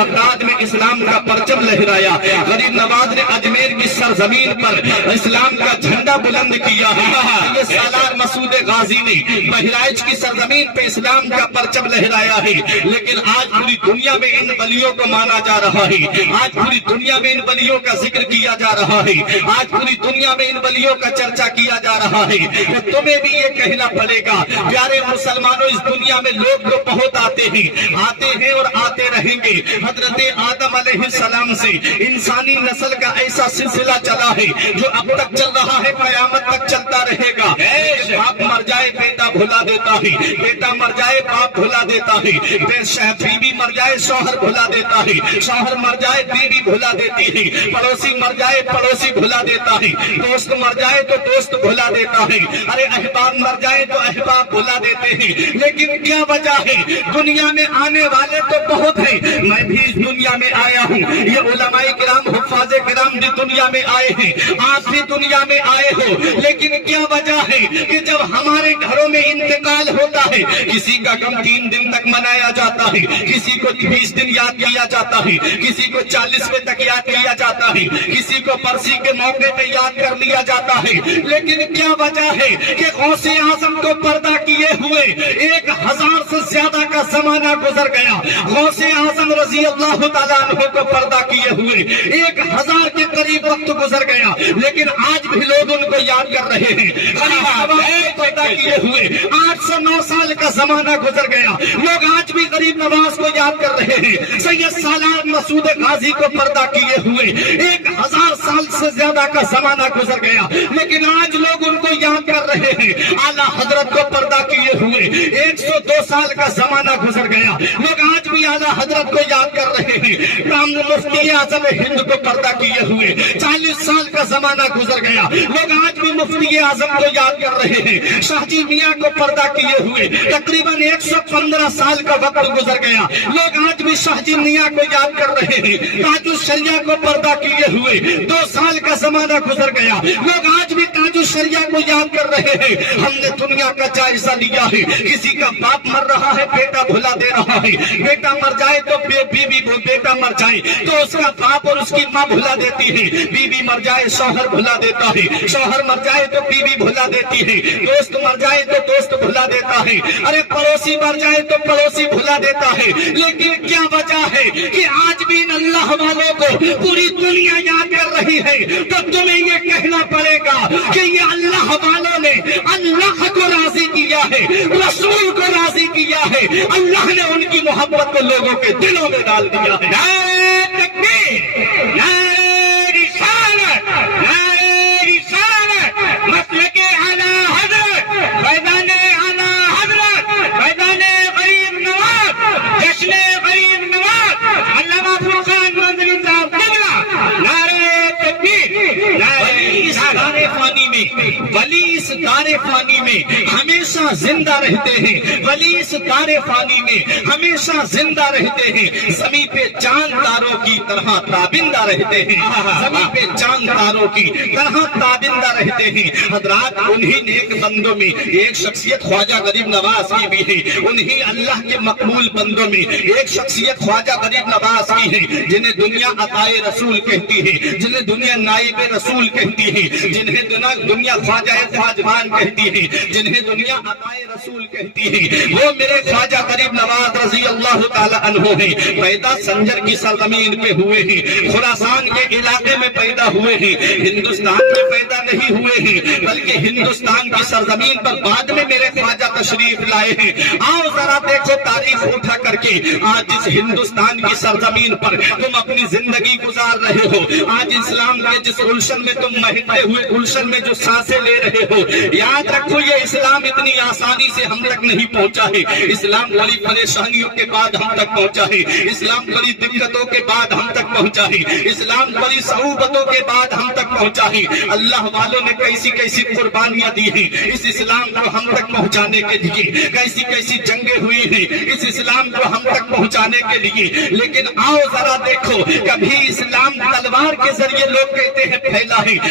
Baghdad میں اسلام کا پرچم لہرایا، غریب نواز نے اجمیر کی سرزمین پر اسلام کا جھنڈا بلند کیا، یہ سالار مسعود غازی نے بہرائچ کی سرزمین پہ اسلام کا پرچم لہرایا ہے۔ لیکن آج پوری دنیا میں ان ولیوں کو مانا جا رہا ہے، آج پوری دنیا میں ان ولیوں کا ذکر کیا جا رہا ہے، آج پوری دنیا میں ان ولیوں کا چرچا کیا جا رہا ہے کہ تمہیں بھی یہ کہنا پڑے گا پیارے مسلمانوں، اس دنیا میں لوگ تو بہت آتے ہیں اور آتے رہیں گے۔ حضرت آدم علیہ السلام سے انسانی نسل کا ایسا سلسلہ چلا ہے جو اب تک چل رہا ہے، قیامت تک چلتا رہے گا۔ باپ مر جائے بیٹا بھلا دیتا ہے، بیٹا مر جائے باپ بھلا دیتا ہے، بیوی مر جائے شوہر بھلا دیتا ہے، شوہر مر جائے بیوی بھلا دیتی ہے، پڑوسی مر جائے پڑوسی بھلا دیتا ہے، دوست مر جائے تو دوست بھلا دیتا ہے، ارے احباب مر جائے تو احباب بھلا دیتے ہیں۔ لیکن کیا وجہ ہے؟ دنیا میں آنے والے تو بہت ہیں، میں بھی اس دنیا میں آیا ہوں، یہ علماء کرام حفاظ کرام بھی دنیا میں آئے ہیں، آپ بھی دنیا میں آئے ہو، لیکن کیا وجہ ہے کہ جب ہمارے گھروں میں انتقال ہوتا ہے، کسی کا غم 3 دن تک منایا جاتا ہے، کسی کو 20 دن یاد کیا جاتا ہے، کسی کو 40ویں تک یاد کیا جاتا ہے، کسی کو برسی کے موقع پہ یاد کر لیا جاتا ہے۔ لیکن کیا وجہ ہے کہ غوث اعظم کو پردہ کیے ہوئے 1000 سے زیادہ کا زمانہ گزر گیا، غوث اعظم رضی اللہ تعالیٰ عنہ کو پردہ کیے ہوئے 1000 کے قریب وقت گزر گیا، لیکن آج بھی لوگ ان کو یاد کر رہے ہیں۔ پیدا کیے ہوئے 8 سے 9 سال کا زمانہ گزر گیا، لوگ آج بھی غریب نواز کو یاد کر رہے ہیں۔ سید سالار مسعود غازی کو پردہ کیے ہوئے 1000 سال سے زیادہ کا زمانہ گزر گیا، لیکن آج لوگ ان کو یاد کر رہے ہیں۔ اعلیٰ حضرت کو پردہ کیے ہوئے 102 سال کا زمانہ گزر گیا، لوگ آج بھی اعلیٰ حضرت کو یاد کر رہے ہیں۔ مفتی اعظم ہند کو پردہ کیے ہوئے 40 سال کا زمانہ گزر گیا، لوگ آج بھی مفتی اعظم کو یاد کر رہے ہیں۔ شاہ جی میاں کو پردہ کیے ہوئے تقریباً 115 سال کا وقت گزر گیا، لوگ آج بھی شاہ جی میاں کو یاد کر رہے ہیں۔ تاج الشریعہ کو پردہ کیے ہوئے 2 سال کا زمانہ گزر گیا، لوگ آج بھی تاج الشریعہ کو یاد کر رہے ہیں۔ ہم نے دنیا کا جائزہ لیا ہے، کسی کا باپ مر رہا ہے بیٹا بھلا دے رہا ہے، بیٹا مر جائے تو بیوی بیٹا مر جائے تو اس کا باپ اور اس کی ماں بھلا دیتی ہے، بیوی مر جائے شوہر بھلا دیتا ہے، شوہر مر جائے تو بیوی بھلا دیتی ہے، دوست مر جائے تو دوست بھلا دیتا ہے، ارے پڑوسی مر جائے تو پڑوسی بھلا دیتا ہے۔ لیکن کیا وجہ ہے کہ آج بھی ان اللہ والوں کو پوری دنیا یاد کر رہی ہے؟ تو تمہیں یہ کہنا پڑے گا کہ یہ اللہ والوں نے اللہ کو راضی کیا ہے، رسول کو راضی کیا ہے، اللہ نے ان کی محبت کو لوگوں کے دلوں میں ڈال دیا ہے۔ نعرہ تکبیر، نعرہ رسالت، نعرہ رسالت، مسلک اعلیٰ حضرت، فیضان اعلیٰ حضرت، فیضان غریب نواز، جشن غریب نواز، علامہ فرقان مدنی صاحب قبلہ، نعرہ تکبیر، ولی اس دار فانی میں ہمیشہ زندہ رہتے ہیں، ولی اس دار فانی میں ہمیشہ زندہ رہتے ہیں، زمین پہ چاند تاروں کی طرح تابندہ رہتے ہیں، زمین پہ چاند تاروں کی طرح تابندہ رہتے ہیں۔ حضرات انہی نیک بندوں میں ایک شخصیت خواجہ غریب نواز کی بھی ہے، انہی اللہ کے مقبول بندوں میں ایک شخصیت خواجہ غریب نواز کی ہے، جنہیں دنیا عطائے رسول کہتی ہے، جنہیں دنیا نائب رسول کہتی ہے، جنہیں دنیا خواجہ خواجان کہتی ہے، جنہیں دنیا عطائے رسول کہتی ہے، وہ میرے خواجہ غریب نواز رضی اللہ تعالی عنہ ہیں۔ پیدا سنجر کی سرزمین پہ ہوئے ہیں، خراسان کے علاقے میں پیدا ہوئے ہیں، ہندوستان میں پیدا نہیں ہوئے ہیں، بلکہ ہندوستان کی سرزمین پر بعد میں میرے خواجہ تشریف لائے ہیں۔ آؤ ذرا دیکھو تاریخ اٹھا کر کے، آج اس ہندوستان کی سرزمین پر تم اپنی زندگی گزار رہے ہو، آج اسلام کے جس گلشن میں تم مہکتے ہوئے گلشن میں جو سانسیں لے رہے ہو، یاد رکھو یہ اسلام اتنی آسانی سے ہم تک نہیں پہنچا ہے، اسلام بڑی پریشانیوں کے بعد ہم تک پہنچا ہے، اسلام بڑی دقتوں کے بعد ہم تک پہنچا ہے، اسلام بڑی صعوبتوں کے بعد ہم تک پہنچا ہے۔ اللہ والوں نے کیسی کیسی قربانیاں دی ہیں اس اسلام کو ہم تک پہنچانے کے لیے، کیسی کیسی جنگیں ہوئی ہیں اس اسلام کو ہم تک پہنچانے کے لیے۔ لیکن آؤ ذرا دیکھو، کبھی اسلام تلوار کے ذریعے لوگ کہتے ہیں پھیلا ہے،